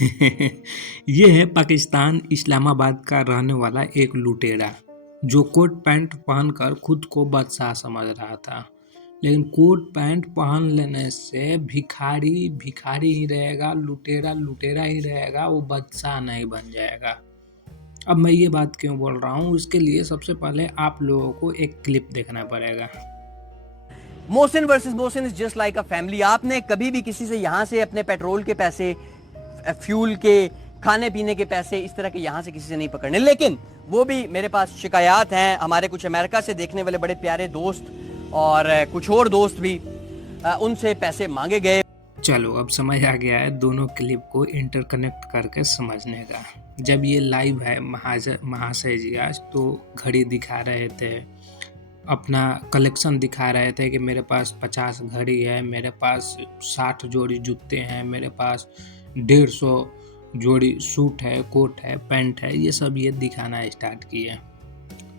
ये है पाकिस्तान इस्लामाबाद का रहने वाला एक लुटेरा जो कोट पैंट पहनकर खुद को बादशाह समझ रहा था। लेकिन कोट पैंट पहन लेने से भिखारी भिखारी ही रहेगा, लुटेरा लुटेरा ही रहेगा, वो बादशाह नहीं बन जाएगा। अब मैं ये बात क्यों बोल रहा हूँ, इसके लिए सबसे पहले आप लोगों को एक क्लिप देखना पड़ेगा। Mohsin versus Mohsin is just like a family. आपने कभी भी किसी से यहाँ से अपने पेट्रोल के पैसे, फ्यूल के, खाने पीने के पैसे इस तरह के यहाँ से किसी से नहीं पकड़ने। लेकिन वो भी मेरे पास शिकायत हैं, हमारे कुछ अमेरिका से देखने वाले बड़े प्यारे दोस्त और कुछ और दोस्त भी, उनसे पैसे मांगे गए। चलो अब समझ आ गया है दोनों क्लिप को इंटरकनेक्ट करके समझने का। जब ये लाइव है महाशय जी आज तो घड़ी दिखा रहे थे, अपना कलेक्शन दिखा रहे थे कि मेरे पास 50 घड़ी है, मेरे पास 60 जोड़ी जूते हैं, मेरे पास 150 जोड़ी सूट है, कोट है, पैंट है, ये सब ये दिखाना स्टार्ट किए।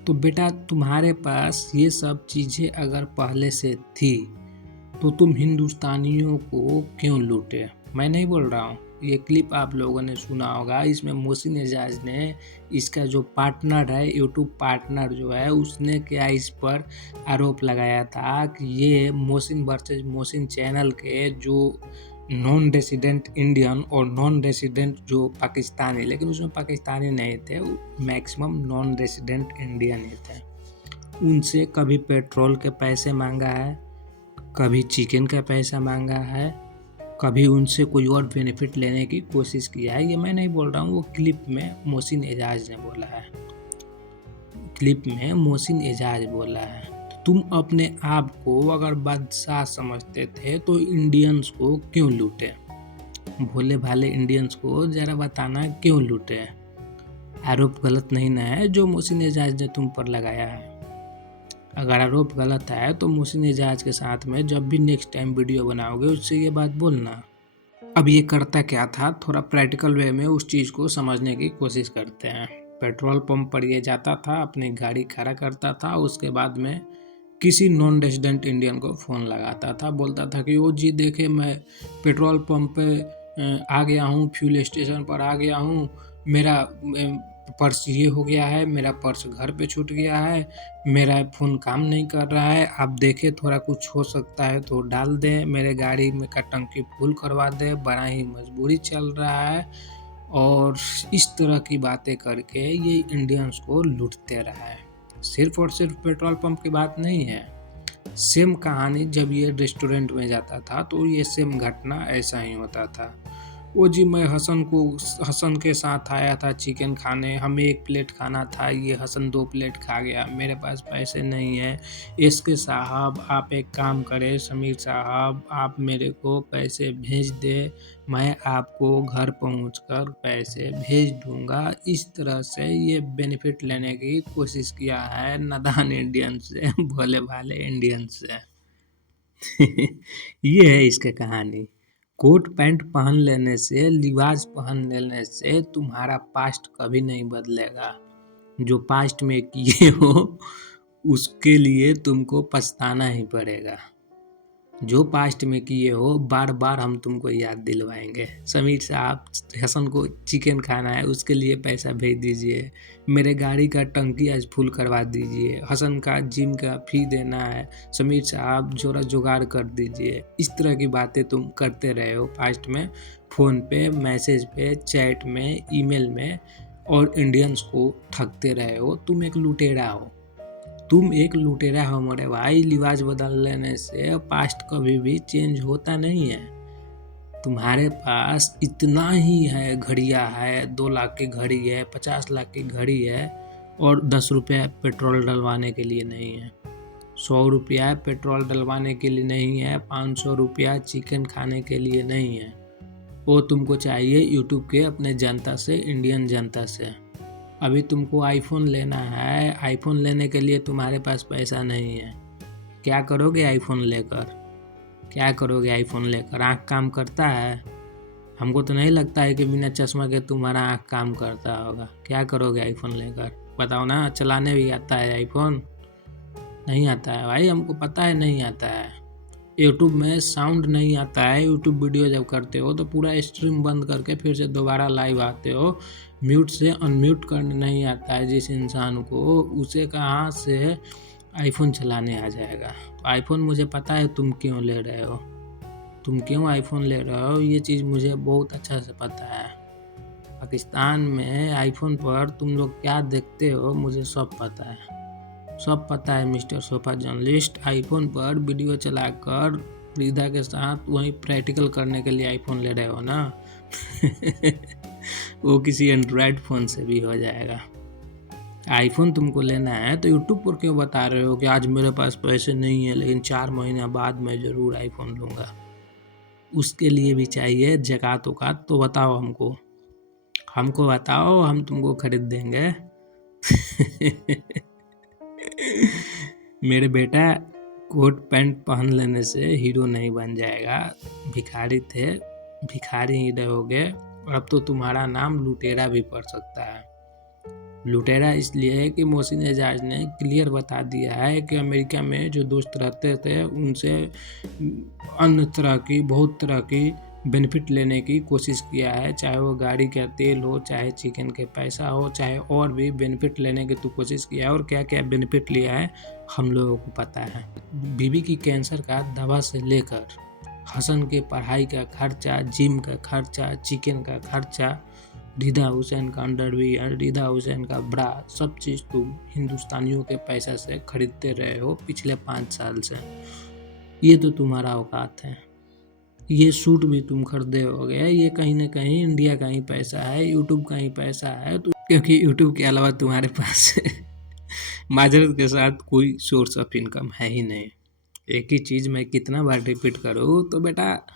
तो बेटा तुम्हारे पास ये सब चीज़ें अगर पहले से थी तो तुम हिंदुस्तानियों को क्यों लूटे? मैं नहीं बोल रहा हूँ, ये क्लिप आप लोगों ने सुना होगा। इसमें मोहसिन एजाज ने, इसका जो पार्टनर है, यूट्यूब पार्टनर जो है, उसने क्या इस पर आरोप लगाया था कि ये मोहसिन वर्सेस मोहसिन चैनल के जो नॉन रेसिडेंट इंडियन और नॉन रेसिडेंट जो पाकिस्तानी, लेकिन उसमें पाकिस्तानी नहीं थे, मैक्सिमम नॉन रेसिडेंट इंडियन ही थे, उनसे कभी पेट्रोल के पैसे मांगा है, कभी चिकन का पैसा मांगा है, कभी उनसे कोई और बेनिफिट लेने की कोशिश किया है। ये मैं नहीं बोल रहा हूँ, वो क्लिप में मोहसिन एजाज ने बोला है, क्लिप में मोहसिन एजाज बोला है। तुम अपने आप को अगर बादशाह समझते थे तो इंडियंस को क्यों लूटे? भोले भाले इंडियंस को जरा बताना क्यों लूटे? आरोप गलत नहीं ना है जो मोहसिन एजाज ने तुम पर लगाया है। अगर आरोप गलत है तो मोहसिन एजाज के साथ में जब भी नेक्स्ट टाइम वीडियो बनाओगे उससे ये बात बोलना। अब ये करता क्या था, थोड़ा प्रैक्टिकल वे में उस चीज़ को समझने की कोशिश करते हैं। पेट्रोल पंप पर ये जाता था, अपनी गाड़ी खड़ा करता था, उसके बाद में किसी नॉन रेजिडेंट इंडियन को फ़ोन लगाता था, बोलता था कि ओ जी देखे मैं पेट्रोल पंप पे आ गया हूँ, फ्यूल स्टेशन पर आ गया हूँ, मेरा पर्स ये हो गया है, मेरा पर्स घर पे छूट गया है, मेरा फ़ोन काम नहीं कर रहा है, आप देखें थोड़ा कुछ हो सकता है तो डाल दें, मेरे गाड़ी में का टंकी फुल करवा दें, बड़ा ही मजबूरी चल रहा है। और इस तरह की बातें करके ये इंडियंस को लूटते रहा है। सिर्फ और सिर्फ पेट्रोल पंप की बात नहीं है, सेम कहानी जब ये रेस्टोरेंट में जाता था तो ये सेम घटना ऐसा ही होता था। वो जी मैं हसन के साथ आया था चिकन खाने, हमें 1 प्लेट खाना था, ये हसन 2 प्लेट खा गया, मेरे पास पैसे नहीं है। इसके साहब आप एक काम करें, समीर साहब आप मेरे को पैसे भेज दे, मैं आपको घर पहुंचकर पैसे भेज दूंगा। इस तरह से ये बेनिफिट लेने की कोशिश किया है नादान इंडियन से, भोले भाले इंडियन से। ये है इसकी कहानी। कोट पैंट पहन लेने से, लिबास पहन लेने से तुम्हारा पास्ट कभी नहीं बदलेगा। जो पास्ट में किए हो उसके लिए तुमको पछताना ही पड़ेगा। जो पास्ट में किए हो बार बार हम तुमको याद दिलवाएंगे। समीर साहब हसन को चिकन खाना है, उसके लिए पैसा भेज दीजिए, मेरे गाड़ी का टंकी आज फुल करवा दीजिए, हसन का जिम का फी देना है, समीर साहब जोरा जुगाड़ कर दीजिए। इस तरह की बातें तुम करते रहे हो पास्ट में, फ़ोन पे, मैसेज पे, चैट में, ईमेल में, और इंडियंस को ठगते रहे हो। तुम एक लुटेरा हो, तुम एक लुटेरा हो मेरे भाई। लिबास बदल लेने से पास्ट कभी भी चेंज होता नहीं है। तुम्हारे पास इतना ही है, घड़ियाँ है, 2 लाख की घड़ी है, 50 लाख की घड़ी है, और 10 रुपया पेट्रोल डलवाने के लिए नहीं है, 100 रुपया पेट्रोल डलवाने के लिए नहीं है, 500 रुपया चिकन खाने के लिए नहीं है। वो तुमको चाहिए यूट्यूब के अपने जनता से, इंडियन जनता से। अभी तुमको आईफोन लेना है, आईफोन लेने के लिए तुम्हारे पास पैसा नहीं है। क्या करोगे आईफोन लेकर? क्या करोगे आईफोन लेकर? आँख काम करता है? हमको तो नहीं लगता है कि बिना चश्मा के तुम्हारा आँख काम करता होगा। क्या करोगे आईफोन लेकर? बताओ ना। चलाने भी आता है आईफोन? नहीं आता है भाई, हमको पता है नहीं आता है। यूट्यूब में साउंड नहीं आता है। यूट्यूब वीडियो जब करते हो तो पूरा स्ट्रीम बंद करके फिर से दोबारा लाइव आते हो। म्यूट से अनम्यूट करने नहीं आता है जिस इंसान को, उसे कहाँ से आईफोन चलाने आ जाएगा। तो आईफोन मुझे पता है तुम क्यों ले रहे हो, तुम क्यों आईफोन ले रहे हो, ये चीज़ मुझे बहुत अच्छा से पता है। पाकिस्तान में आईफोन पर तुम लोग क्या देखते हो मुझे सब पता है, सब पता है मिस्टर सोफा जर्नलिस्ट। आईफोन पर वीडियो चलाकर रिधा के साथ वहीं प्रैक्टिकल करने के लिए आईफोन ले रहे हो ना। वो किसी एंड्रॉयड फ़ोन से भी हो जाएगा। आईफोन तुमको लेना है तो यूट्यूब पर क्यों बता रहे हो कि आज मेरे पास पैसे नहीं है लेकिन 4 महीने बाद मैं ज़रूर आईफोन लूँगा। उसके लिए भी चाहिए ज़कात वकात, तो बताओ हमको बताओ, हम तुमको खरीद देंगे। मेरे बेटा कोट पैंट पहन लेने से हीरो नहीं बन जाएगा। भिखारी थे, भिखारी ही रहोगे। अब तो तुम्हारा नाम लुटेरा भी पड़ सकता है। लुटेरा इसलिए है कि मोहसिन एजाज ने क्लियर बता दिया है कि अमेरिका में जो दोस्त रहते थे उनसे अन्य तरह की, बहुत तरह की बेनिफिट लेने की कोशिश किया है। चाहे वो गाड़ी का तेल हो, चाहे चिकन के पैसा हो, चाहे और भी बेनिफिट लेने की तो कोशिश किया है। और क्या क्या बेनिफिट लिया है हम लोगों को पता है। बीबी की कैंसर का दवा से लेकर हसन के पढ़ाई का खर्चा, जिम का खर्चा, चिकन का खर्चा, रिधा हुसैन का अंडरवियर, रिधा हुसैन का ब्रा, सब चीज़ तुम हिंदुस्तानियों के पैसा से खरीदते रहे हो पिछले 5 साल से। ये तो तुम्हारा औकात है। ये सूट भी तुम खरीदे होगे, ये कहीं ना कहीं इंडिया का ही पैसा है, यूट्यूब का ही पैसा है। तो क्योंकि यूट्यूब के अलावा तुम्हारे पास माजरत के साथ कोई सोर्स ऑफ इनकम है ही नहीं। एक ही चीज़ मैं कितना बार रिपीट करूँ, तो बेटा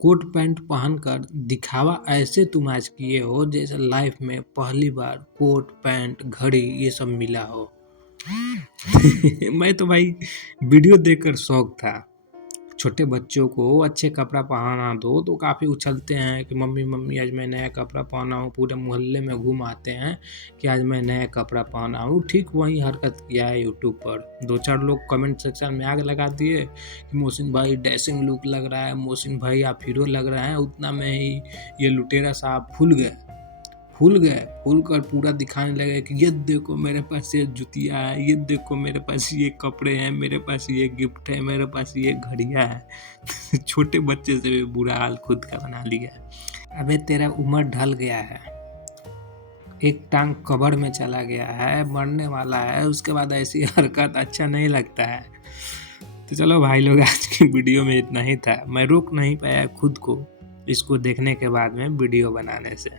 कोट पैंट पहनकर दिखावा ऐसे तुम आज किए हो जैसे लाइफ में पहली बार कोट पैंट घड़ी ये सब मिला हो। मैं तो भाई वीडियो देखकर शौक था। छोटे बच्चों को अच्छे कपड़ा पहना दो तो काफ़ी उछलते हैं कि मम्मी मम्मी आज मैं नया कपड़ा पहना हूँ, पूरे मोहल्ले में घूम आते हैं कि आज मैं नया कपड़ा पहना हूँ। ठीक वही हरकत किया है यूट्यूब पर। 2-4 लोग कमेंट सेक्शन में आग लगा दिए कि मोहसिन भाई डैशिंग लुक लग रहा है, मोहसिन भाई आप हीरो लग रहे हैं। उतना में ही ये लुटेरा साहब फूल कर पूरा दिखाने लगे कि ये देखो मेरे पास ये जुतिया है, ये देखो मेरे पास ये कपड़े हैं, मेरे पास ये गिफ्ट है, मेरे पास ये घड़ियाँ है। छोटे बच्चे से भी बुरा हाल खुद का बना लिया। अबे तेरा उम्र ढल गया है, एक टांग कब्र में चला गया है, मरने वाला है, उसके बाद ऐसी हरकत अच्छा नहीं लगता है। तो चलो भाई लोग, आज की वीडियो में इतना ही था। मैं रोक नहीं पाया खुद को इसको देखने के बाद में वीडियो बनाने से।